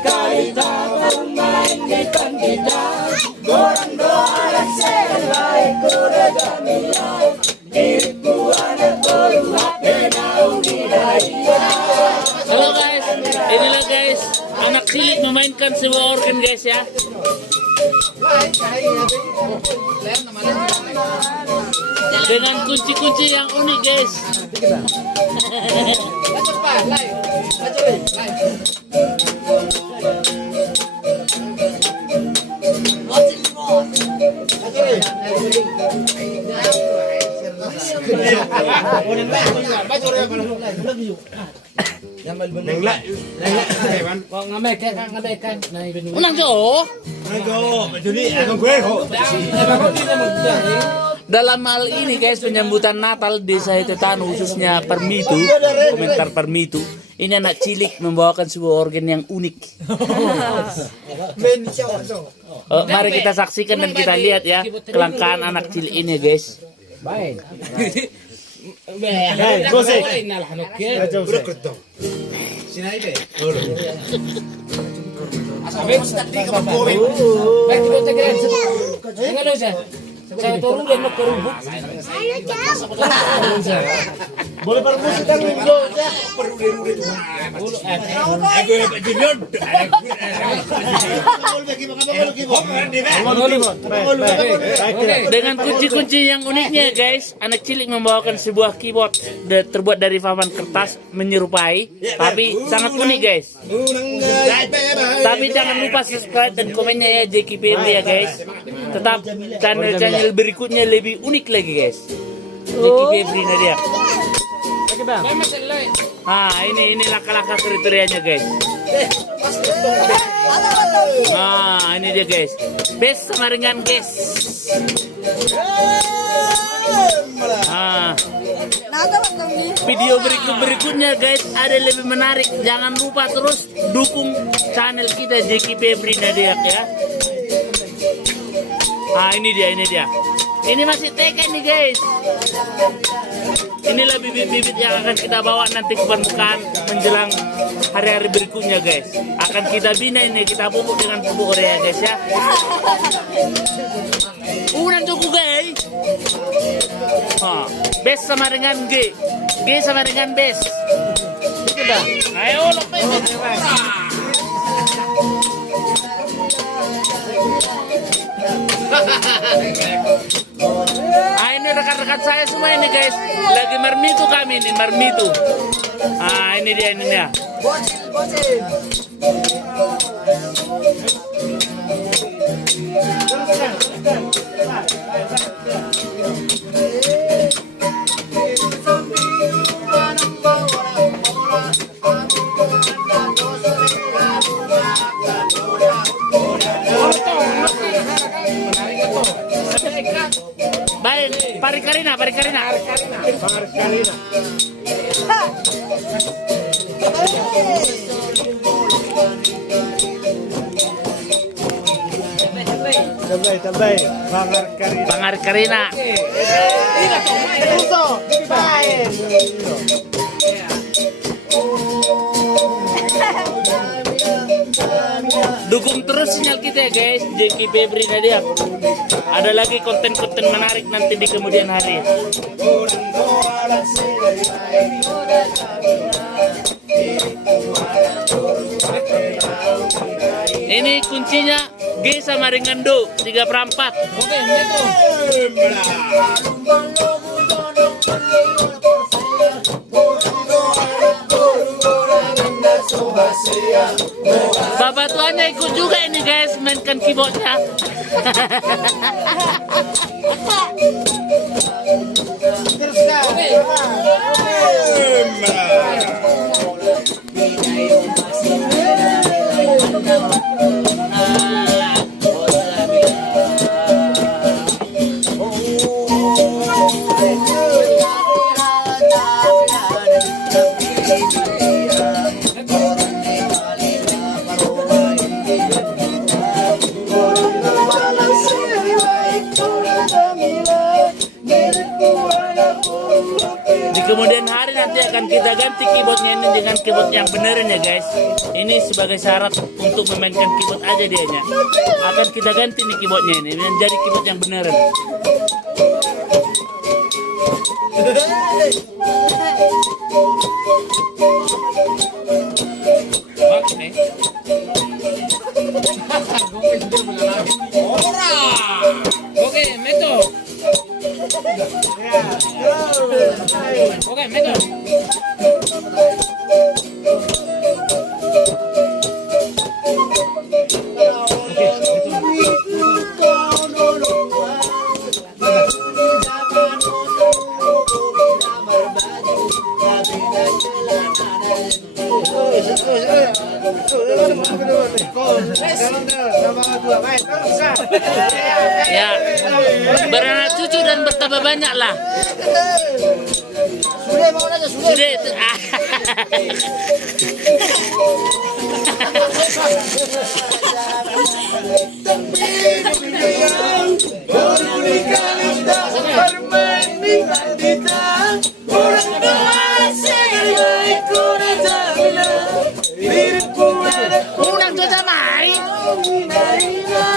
kalita bermain di gitar. Gorang doa dan selai kuda gamilan. Diriku anak beruhat denau didaya. Halo guys, inilah guys anak cilik memainkan sebuah organ guys ya. Dengan kunci-kunci yang unik guys. Unang Jo. Dalam hal ini guys penyambutan Natal desa Tetanu khususnya Permitu, komentar Permitu, ini anak cilik membawakan sebuah organ yang unik. Mari kita saksikan dan kita lihat ya kelangkaan anak cilik ini guys. Baik. Saya turun dan mau kerubuk. Boleh permusik kan dulu ya. Dengan kunci-kunci yang uniknya guys, anak cilik membawakan sebuah keyboard terbuat dari papan kertas menyerupai, tapi sangat unik guys. Tapi jangan lupa subscribe dan komennya ya JKPMD ya guys. Tetap channel berikutnya lebih unik lagi guys. JKPMD Nadia. Ah ini langkah-langkah kriterianya guys. Nah ini dia guys. Bass sama ringan guys. Video berikutnya guys ada lebih menarik. Jangan lupa terus dukung channel kita JKPMD Nadia ya. Ini dia. Ini masih TK nih guys. Inilah bibit-bibit yang akan kita bawa nanti ke permukaan menjelang hari-hari berikutnya guys. Akan kita bina ini, kita pupuk dengan pupuk urea guys ya. Udah cukup guys. Bass sama dengan G sama dengan bass. Sudah. Ayo lepas. Ini rekan-rekan saya semua ini guys, lagi marmitu kami ini marmitu. Ini dia. Baik, Parikarina. Tambay. Pangarikarina. Dukung terus sinyal kita ya guys, JKPMD Nadia. Ada lagi konten-konten menarik nanti di kemudian hari. Ini kuncinya G sama dengan Do 3/4. Oke, itu. Bapak tuanya ikut juga ini guys, mainkan keyboardnya. Mira akan kita ganti keyboardnya ini dengan keyboard yang beneran ya guys. Ini sebagai syarat untuk memainkan keyboard aja dianya. Akan kita ganti nih keyboardnya ini menjadi keyboard yang beneran. Oke. Oke, Meto. Oke, Meto. Ya, beranak cucu dan bertambah banyak lah. Sudah.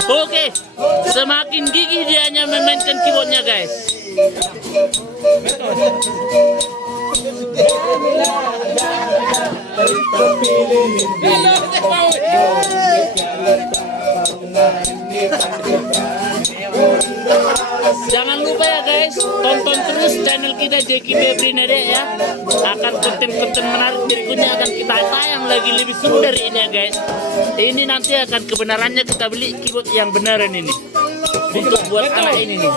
Oke, semakin gigih dia hanya memainkan keyboardnya guys. Jangan lupa ya guys, tonton terus channel kita Jeki Febri Nade ya. Akan konten-konten menarik berikutnya akan kita tayang lagi lebih seru dari ini ya guys. Ini nanti akan kebenarannya kita beli keyboard yang beneran ini untuk buat anak ini nih.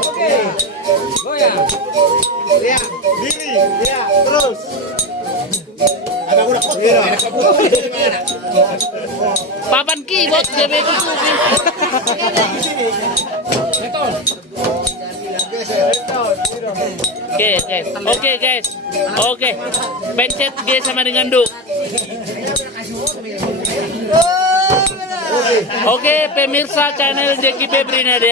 Oke. Goyang. Lihat, diri, lihat, terus. Ada udah Papan keyboard dia begitu. Oke guys. Oke. Pencet G sama dengan Du. Oke, pemirsa channel Jeki Febri Nade,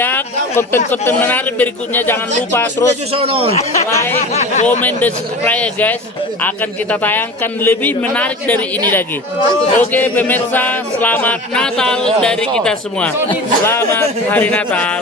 konten-konten menarik berikutnya jangan lupa terus like, komen, dan subscribe ya guys. Akan kita tayangkan lebih menarik dari ini lagi. Oke pemirsa, selamat Natal dari kita semua. Selamat Hari Natal.